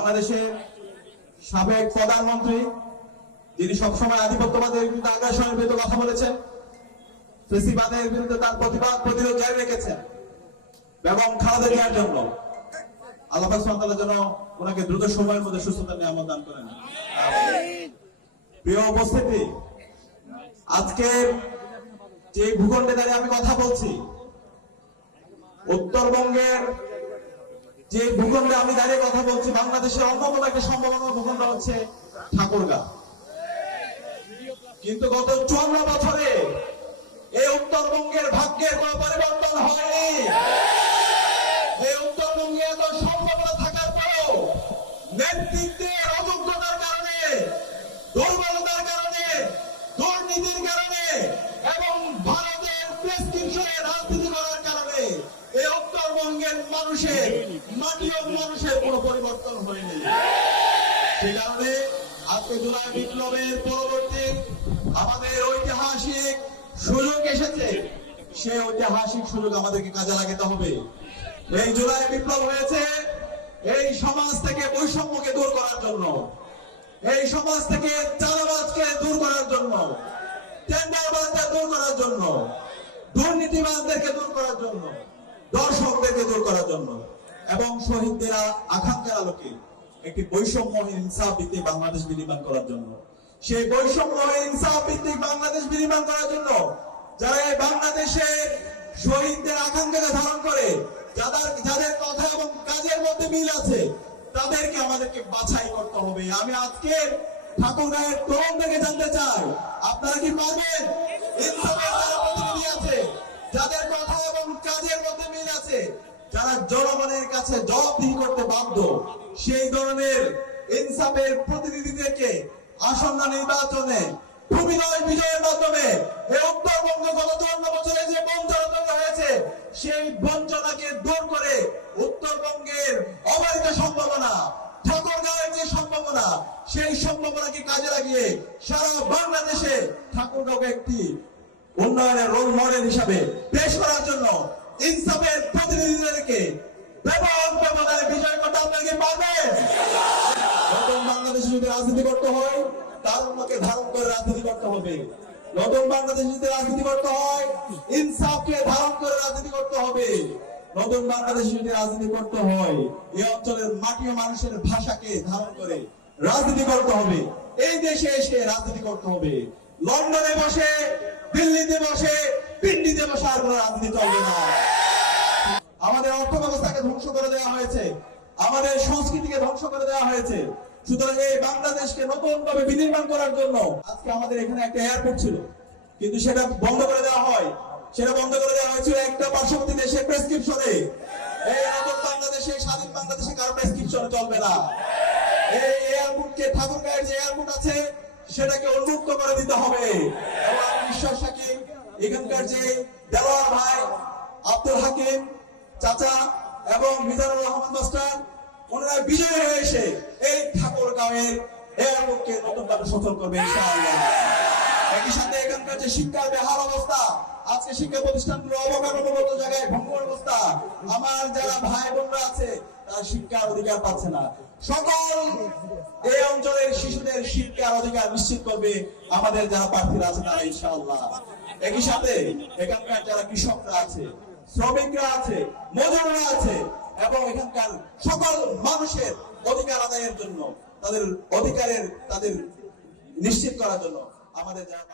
বাংলাদেশের সাবেক প্রধানমন্ত্রী, যিনি সবসময় আধিপত্যবাদের বিরুদ্ধে, আগ্রাসনের বিরুদ্ধে কথা বলেছেন, ফেসিবাদের বিরুদ্ধে তার প্রতিরোধ জারি রেখেছেন, এবং খালেদা জিয়ার জন্য আল্লাহ পাক সুবহানাহু ওয়া তাআলা যেন ওনাকে দ্রুত সময়ের মধ্যে সুস্থতা নিয়ামত দান করেন। প্রিয় উপস্থিতি, আজকে যে ভূখণ্ডে দাঁড়িয়ে আমি কথা বলছি, উত্তরবঙ্গের যে ভূখণ্ডে আমি দাঁড়িয়ে কথা বলছি, বাংলাদেশের অন্যতম একটা সম্ভাবনা ভূখণ্ড হচ্ছে ঠাকুরগাঁও। কিন্তু গত 54 বছরে এই উত্তরবঙ্গের ভাগ্যের কোন পরিবর্তন হয়নি। এই উত্তরবঙ্গে এত সম্ভাবনা থাকার পরেও নেতৃত্বের অযোগ্যতার কারণে, দুর্বলতার কারণে, দুর্নীতির কারণে এবং ভারতের প্রেসক্রিপশনে রাজনীতি করার কারণে এই উত্তরবঙ্গের মানুষের, মাটি ও মানুষের কোনো পরিবর্তন হয়নি। সে কারণে আজকে জুলাই বিপ্লবের পরবর্তী আমাদের ঐতিহাসিক সুযোগ এসেছে। সেই ঐতিহাসিক সুযোগ আমাদেরকে কাজে লাগাতে হবে। এই জুলাই বিপ্লব হয়েছে এই সমাজ থেকে বৈষম্যকে দূর করার জন্য, এই সমাজ থেকে চাঁদাবাজকে দূর করার জন্য, টেন্ডারবাজদের দূর করার জন্য, দুর্নীতিবাজদেরকে দূর করার জন্য, দর্শকদেরকে দূর করার জন্য এবং শহীদদের আকাঙ্ক্ষার আলোকে একটি বৈষম্যহীন ইনসাফ ভিত্তিক বাংলাদেশ বিনির্মাণ করার জন্য, সেই বৈষম্যহীন ইনসাফ ভিত্তিক বাংলাদেশ বিনির্মাণ করার জন্য যারা এই বাংলাদেশের শহীদদের আকাঙ্ক্ষাকে ধারণ করে, যাদের কথা এবং কাজের মধ্যে মিল আছে, তাদেরকে আমাদেরকে বাছাই করতে হবে। আমি আজকে ঠাকুরগাঁয়ের তরুণ থেকে জানতে চাই, আপনারা কি পারবেন? ইনসাফের যারা প্রতিনিধি আছে, যাদের কথা এবং কাজের মধ্যে মিল আছে, যারা জনগণের কাছে জবাবদিহি করতে বাধ্য, সেই ধরনের ইনসাফের প্রতিনিধিদেরকে আসন্ন নির্বাচনে ভূমিনয় বিজয়ের মাধ্যমে এই উত্তরবঙ্গ গত 54 বছরে যে বঞ্চনা হয়েছে, সেই বঞ্চনাকে দূর করে উত্তরবঙ্গের অবারিত সম্ভাবনা, ঠাকুরগাঁওয়ের যে সম্ভাবনা, সেই সম্ভাবনাকে কাজে লাগিয়ে সারা বাংলাদেশে ঠাকুরগাঁওকে একটি উন্নয়নের রোল মডেল হিসাবে পেশ করার জন্য ইনসাফের প্রতিনিধিদেরকে ব্যাপক ব্যবধানে বিজয় করতে আপনাকে পারবেন। নতুন বাংলাদেশে যদি রাজনীতি করতে হয়, তারুণ্যকে ধারণ করে রাজনীতি করতে হবে। নতুন বাংলাদেশে যদি রাজনীতি করতে হয়, ইনসাফকে ধারণ করে রাজনীতি করতে হবে। নতুন বাংলাদেশে যদি রাজনীতি করতে হয়, এই অঞ্চলের মাটি ও মানুষের ভাষাকে ধারণ করে রাজনীতি করতে হবে। এই দেশে এসে রাজনীতি করতে হবে। লন্ডনে বসে, দিল্লিতে বসে, পিন্ডিতে বসে আর কোনো রাজনীতি চলবে না। আমাদের অর্থ ব্যবস্থাকে ধ্বংস করে দেওয়া হয়েছে, আমাদের সংস্কৃতিকে ধ্বংস করে দেওয়া হয়েছে। সুতরাং এই বাংলাদেশকে নতুন ভাবে বিনির্মাণ করার জন্য আজকে আমাদের এখানে একটা এয়ারপোর্ট ছিল, কিন্তু সেটা বন্ধ করে দেওয়া হয়। সেটা বন্ধ করে দেওয়া হয়েছিল একটা পার্শ্ববর্তী দেশের প্রেসক্রিপশনে। এই নতুন বাংলাদেশে, স্বাধীন বাংলাদেশে কারো প্রেসক্রিপশনে চলবে না। এই এয়ারপোর্টকে, ঠাকুরগাঁয়ের যে এয়ারপোর্ট আছে, সেটাকে উন্মুক্ত করে দিতে হবে। এবং আমি বিশ্বাস রাখি এখানকার যে দেওয়ার ভাই, আব্দুল হাকিম চাচা এবং মিজানুর রহমান মাস্টার, ওনারা বিজয় হয়ে এসে এই ঠাকুরগাঁওয়ের এয়ারপোর্টকে নতুনভাবে সচল করবে ইনশাআল্লাহ। একই সাথে এখানকার যে শিক্ষার বেহাল অবস্থা, আজকে শিক্ষা প্রতিষ্ঠানগুলো অবকাঠামোগত জায়গায় ভঙ্গুর অবস্থা, আমার যারা ভাই বোনরা আছে তারা শিক্ষার অধিকার পাচ্ছে না। সকল এই অঞ্চলের শিশুদের শিক্ষার অধিকার নিশ্চিত করবে আমাদের যারা প্রার্থীরা আছে তারা ইনশাআল্লাহ। একই সাথে এখানকার যারা কৃষকরা আছে, শ্রমিকরা আছে, মজুররা আছে এবং এখানকার সকল মানুষের অধিকার আদায়ের জন্য, তাদের নিশ্চিত করার জন্য আমাদের যারা